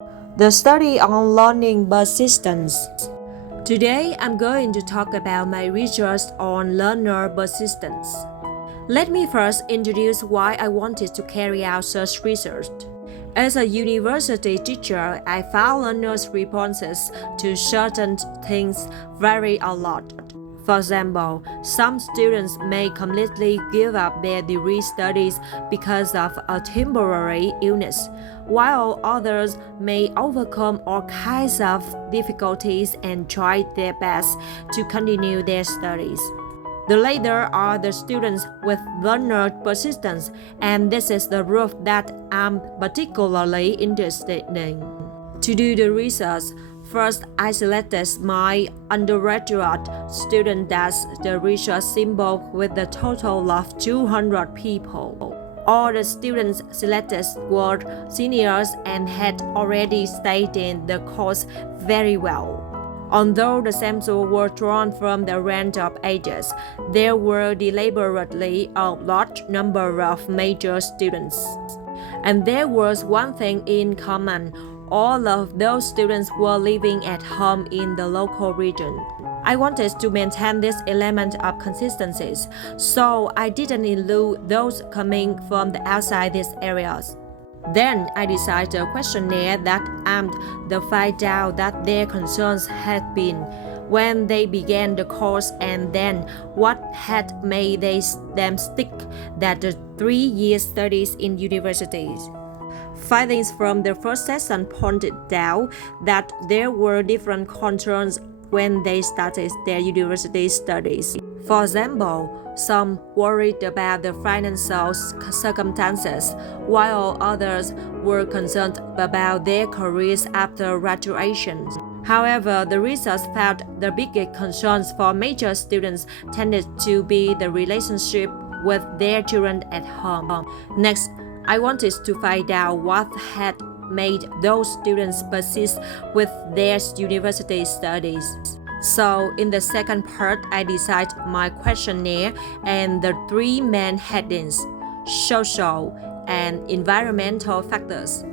The study on learning persistence. Today, I'm going to talk about my research on learner persistence. Let me first introduce why I wanted to carry out such research. As a university teacher, I found learners' responses to certain things vary a lot. For example, some students may completely give up their degree studies because of a temporary illness, while others may overcome all kinds of difficulties and try their best to continue their studies. The latter are the students with learner persistence, and this is the group that I'm particularly interested in. To do the research, first I selected my undergraduate student as the research symbol with a total of 200 people. All the students selected were seniors and had already stayed in the course very well. Although the samples were drawn from the range of ages, there were deliberately a large number of major students. And there was one thing in common. All of those students were living at home in the local region. I wanted to maintain this element of consistency, so I didn't include those coming from the outside these areas. Then I designed a questionnaire that aimed to find out that their concerns had been when they began the course and then what had made them stick that the 3-year studies in universities. Findings from the first session pointed out that there were different concerns when they started their university studies. For example, some worried about the financial circumstances, while others were concerned about their careers after graduation. However, the research found the biggest concerns for major students tended to be the relationship with their children at home. Next, I wanted to find out what had made those students persist with their university studies. So, in the second part, I designed my questionnaire and the 3 main headings: social and environmental factors,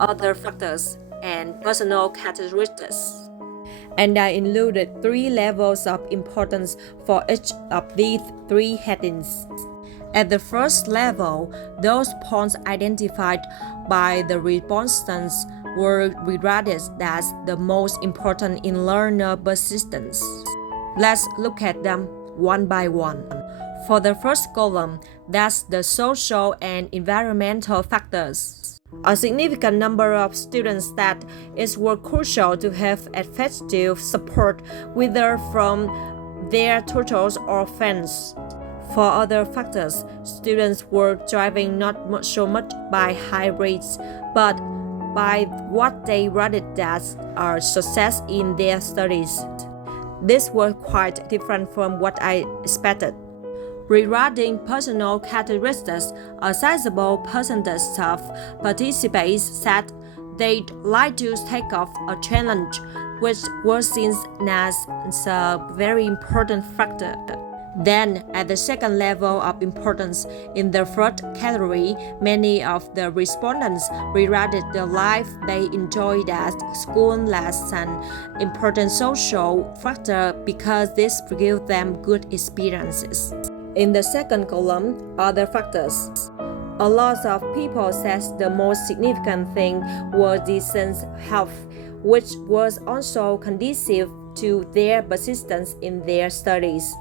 other factors, and personal characteristics. And I included 3 levels of importance for each of these 3 headings. At the first level, those points identified by the respondents were regarded as the most important in learner persistence. Let's look at them one by one. For the first column, that's the social and environmental factors. A significant number of students that it was crucial to have effective support, whether from their tutors or friends. For other factors, students were driven not so much by high rates, but by what they rated as a success in their studies. This was quite different from what I expected. Regarding personal characteristics, a sizable percentage of participants said they'd like to take up a challenge, which was seen as a very important factor. Then, at the second level of importance, in the third category, many of the respondents regarded the life they enjoyed at school as an important social factor because this gave them good experiences. In the second column, other factors. A lot of people said the most significant thing was decent health, which was also conducive to their persistence in their studies.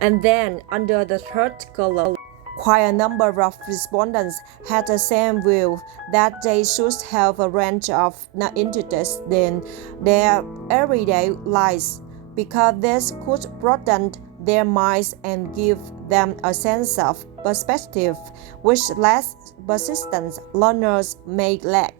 And then, under the third column, quite a number of respondents had the same view that they should have a range of interests in their everyday lives, because this could broaden their minds and give them a sense of perspective, which less persistent learners may lack.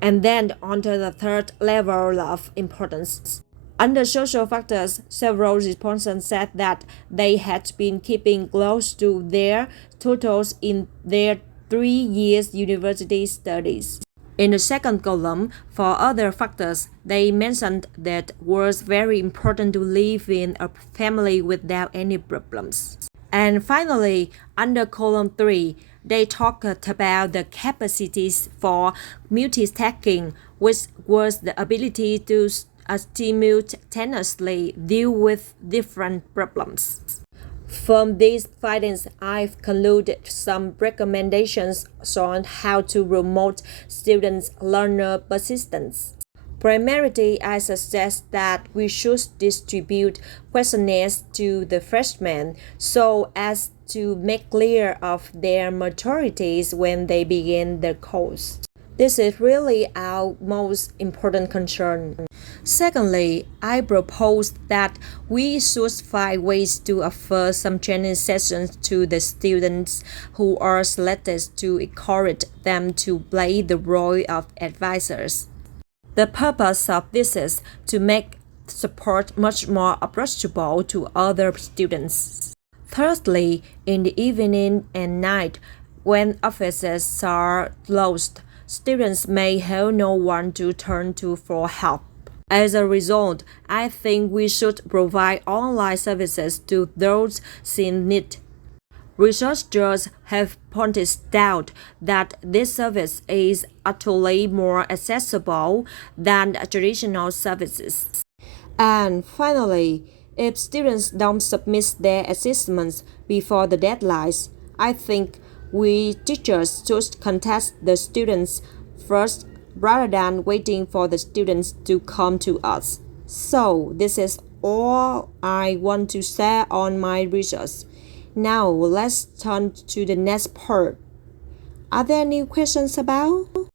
And then, onto the third level of importance. Under social factors, several respondents said that they had been keeping close to their tutors in their 3 years university studies. In the second column, for other factors, they mentioned that it was very important to live in a family without any problems. And finally, under column 3, they talked about the capacities for multitasking, which was the ability to simultaneously deal with different problems. From these findings, I've concluded some recommendations on how to promote students' learner persistence. Primarily, I suggest that we should distribute questionnaires to the freshmen so as to make clear of their maturities when they begin the course. This is really our most important concern. Secondly, I propose that we should find ways to offer some training sessions to the students who are selected to encourage them to play the role of advisors. The purpose of this is to make support much more approachable to other students. Thirdly, in the evening and night, when offices are closed, students may have no one to turn to for help. As a result, I think we should provide online services to those in need. Researchers have pointed out that this service is actually more accessible than traditional services. And finally, if students don't submit their assessments before the deadlines, I think we teachers should contact the students first rather than waiting for the students to come to us. So, this is all I want to share on my research. Now, let's turn to the next part. Are there any questions about?